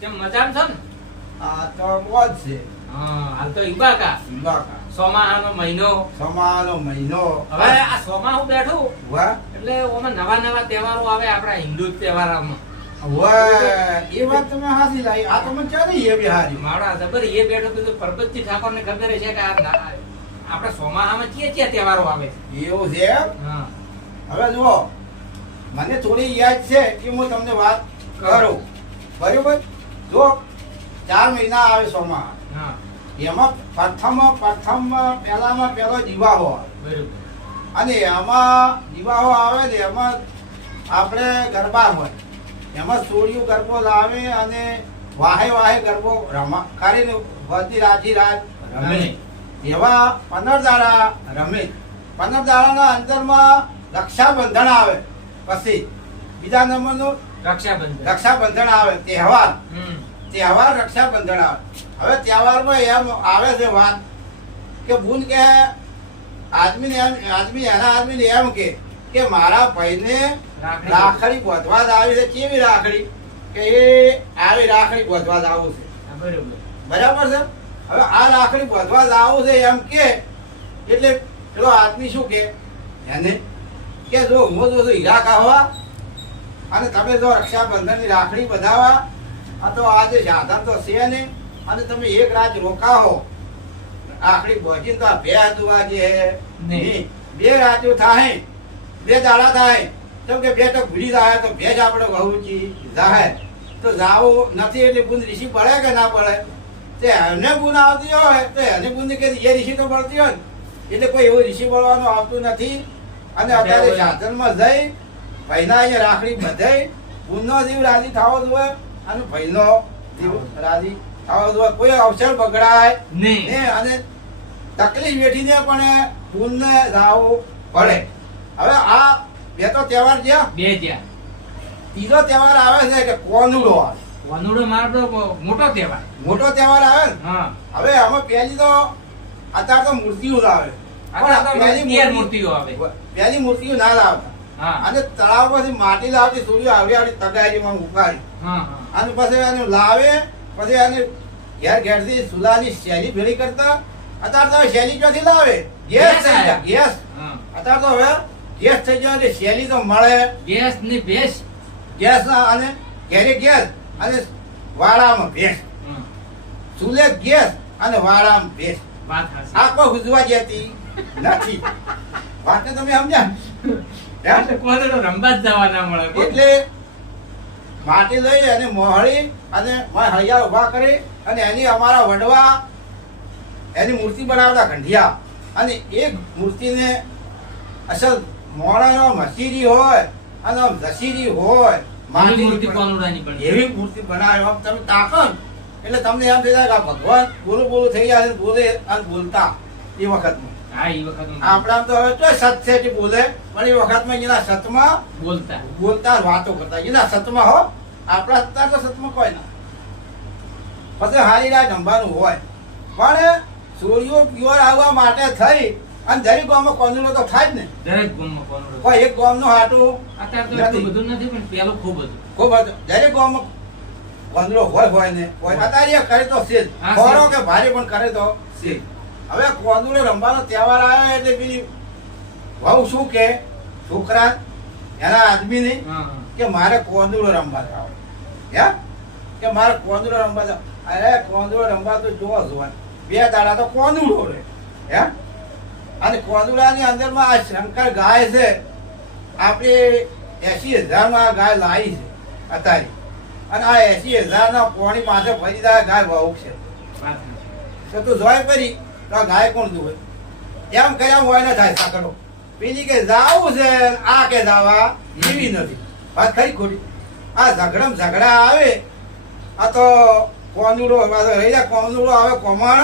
કેમ મજામાં છો ને? આ તો મોજ છે. હા, હાલ તો ઈબાકા સોમાહાનો મહિનો. હવે આ સોમાહું બેઠું વાહ એટલે ઓમાં નવા નવા તહેવારો આવે આપણા હિન્દુ તહેવારોમાં. વાહ એ વાત તમે હાથી લાવી. આ તમે ચાલી એ બિહારી મારા જબર એ બેઠો કીધું પરબતજી ઠાકોરને ખબર છે કે આપણા સોમાહામાં કયા તહેવારો આવે છે. એવું છે એમ? હા હવે જુઓ મને થોડી યાદ છે કે હું તમને વાત કરું બરોબર. જો 4 મહિના આવે સોમાં, હા એમાં પ્રથમ પહેલામાં પહેલો દિવાહો આવે. બરોબર. અને એમાં દિવાહો આવે ને એમાં આપણે ગરબા હોય, એમાં સોળિયું ગરબો લાવે અને વાહે વાહે ગરબો રમા કરીને વધી રાજી રાજ રમે. એવા 15 દાડા રમે. 15 દાડાના અંદરમાં રક્ષાબંધન આવે. પછી બીજા નંબરનું રક્ષાબંધન આવે તહેવાર. તહેવાર રક્ષાબંધન આવે. હવે તહેવારમાં એમ આવે છે વાત કે બુન કે આદમી એમ કે મારા ભાઈને રાખડી ગોતવા જ આવી છે. કેવી રાખડી? કે એ આવી રાખડી ગોતવા જ આવું છે. બરાબર છે. હવે આ રાખડી ગોતવા જ આવું છે એમ કે એટલે પેલો આદમી શું કે એને કે જો હું જો હીરા કાહવા અને તમે જો રક્ષાબંધનની રાખડી બધાવા આ તો આજે સાધન તો છે ને, અને તમે એક રાત રોકાહો રાખડી પહોંચીને તો બે દુવાજે નહીં 2 રાતો થાય, 2 દાડા થાય. કેમ કે 2 તો ભૂલી જાય તો ભેજ આપણે વહુચી જાય તો જાવું નથી. એટલે ગુંદ ઋષિ પડે કે ના પડે? તે એને ગુણ આવતી હોય તો એને ગુંદ કે એ ઋષિ તો પડતી હોય ને, એટલે કોઈ એવું ઋષિ પડવાનું આવતું નથી. અને અત્યારે સાધનમાં જઈ ભાઈના અહીંયા રાખડી બધાય ગુણનો જીવ રાજી થવો જોઈએ અને ભાઈનો જીવ રાજી થવો જોઈએ. કોઈ અવસર બગડાય નહીં અને તકલીફ વેઠીને પણ પૂનને જાવું પડે. હવે આ 2 તો તહેવાર જ્યાં 2 જ્યાં ત્રીજો તહેવાર આવે છે કે કોનુડો આવે. કોનુડો મારો તો મોટો તહેવાર. મોટો તહેવાર આવે ને. હા હવે આમાં પહેલી તો અત્યારે તો મૂર્તિઓ લાવે. પણ મૂર્તિઓ આવે. પહેલી મૂર્તિઓ ના લાવતા. અને તળાવ પછી માટી લાવતી સૂર્ય આવી તગારીમાં ઉકાળી અને પછી એને લાવે. પછી એને ઘેર થી સુલાની શૈલી ભેળી કરતા. અત્યારે તો શૈલી ક્યાંથી લાવે? ગેસ થઈ ગયા. ગેસ અત્યારે તો હવે ગેસ થઈ ગયો એટલે શૈલી તો મળે. ગેસ ની ભેંસ. ગેસ અને ઘેરે ગેસ અને વાડામાં ભેંસ. ચૂલે ગેસ અને વાડામાં ભેંસ. આ કોઈ હુજવા જતી નથી. વાતને તમે સમજ્યા? કોનુડો રમવા જ જવા ના મળે. એટલે માટી લઈ અને મોહળી અને હળિયા ઉભા કરી અને એની અમારા વડવા એની મૂર્તિ બનાવતા ગંઢિયા. અને એ મૂર્તિને અસલ મોણાનો મસીરી હોય અને દશીરી હોય એવી મૂર્તિ બનાવે. તમે તાકો એટલે તમને એમ થઈ જાય કે ભગવાન બોલું થઈ જાય બોલે અને બોલતા એ વખતમાં. આપણા તો હવે તો સત છે બોલે પણ એ વખતમાં એના સતમાં બોલતા વાતો કરતા એના સતમાં હો. આપણા અત્યારે તો સતમાં કોઈ ના. પછી હારી રાત જમવાનું હોય પણ સોળીઓ પ્યોર આવવા માટે થઈ અને દરેક ગામમાં કોનુડો તો થાય જ ને. દરેક ગામમાં કોનુડો. કોઈ એક ગામનો હાટું અત્યારે તો બધું નથી પણ પેલું ખૂબ હતું. દરેક ગામમાં કોનુડો હોય ને હોય. અત્યારે કરે તો છે ખોરો કે ભારે પણ કરે તો છે. હવે કોનુડો રમવાનો તહેવાર આવ્યો એટલે પેલી વહુ શું કે છોકરા એના આદમીને કે મારે કોનુડો રમવા જાવ. હે કે મારે કોનુડો રમવા જાવ. અરે કોનુડો રમવા તો જોવા 2 દાડા તો કોનુડો રે. હે અને કોનુડાની અંદરમાં આ શંકર ગાય છે. આપણે 80,000 માં ગાય લાવી છે અત્યારે. અને આ 80,000 ના પોણી માથે ફરી જાય ગાય વહુ છે. તો તું જોઈ કરી તો ગાય કોણ જોવે? એમ કર્યા હોય ને થાય સાકડો. પેલી કે જાવું છે આ કે જાવા એવી નથી. વાત ખરી ખોટી? આ ઝઘડા આવે. આ તો કોનુડો રહી જાય. કોનુડો આવે કોમણ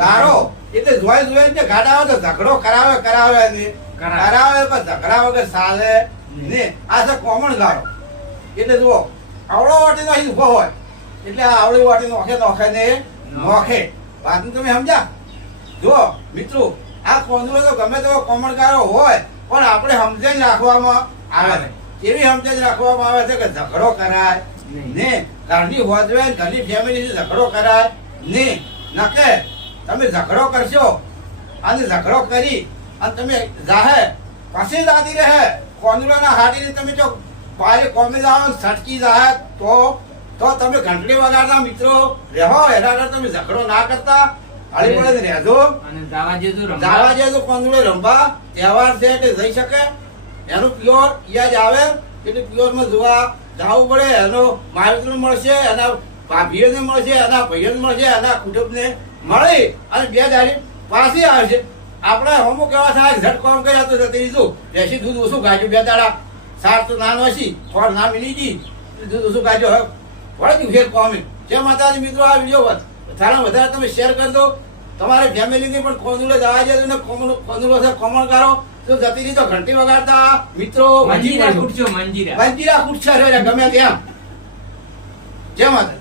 ગારો એટલે જોઈ ને ગાડા આવે તો ઝઘડો કરાવે ને કરાવે પણ ઝઘડા વગર ચાલે ને. આ છે કોમણ ગારો. એટલે જુઓ આવડો વાટી નો અહીં ઉભો હોય એટલે આ આવડી વાટી નોખે ને નોખે. વાત તમે સમજ્યા? જો મિત્રો આ કોંદડો તો ગમે તેવો કોમણકારો હોય પણ આપણે સમજણ રાખવામાં આવે. એવી સમજણ રાખવામાં આવે છે કે ઝઘડો કરાય ને ઘરની હોજવે ઘરની ફેમિલી ઝઘડો કરાય ને નકે તમે ઝઘડો કરશો અને ઝઘડો કરી અને તમે જાહે પછી દાદી રહે કોંદડાના હાડીને તમે જો પારે કોમી જાઓ સટકી જાહે તો તમે ઘંટડી વગાડતા મિત્રો રહેવો એના તમે ઝઘડો ના કરતા હળી પડે રહેજો અને જાવા જેજો કોંદડે રમવા તહેવાર છે એટલે જઈ શકે એનું પ્યોર યાદ આવે એટલે પ્યોરમાં જોવા જવું પડે એનો માહિતી મળશે એના ભાભીઓને મળશે એના ભાઈઓને મળશે એના કુટુંબને મળી અને બે દાડી પાછી આવશે આપણે હોમો કેવા થાય ઝટ કોમ કર્યા તો જતી દીધું દેશી દૂધ ઓછું ગાજ્યું બે દાડા સાર તો નાનો હશી ફળ ના મિલી ગઈ દૂધ ઓછું ગાજ્યો હવે વળી ફેર કોમી જે માતાજી મિત્રો આ વિડીયો વધારે વધારે તમે શેર કરી દો તમારી ફેમિલીની પણ કોંદુડે જવા દેજો ને કોંદુડો છે કોમણ કરો તો જતી રહી તો ઘંટી વગાડતા મિત્રો મંજીરા કુટશો મંજીરા કુટશા ગમે ત્યાં જય માતા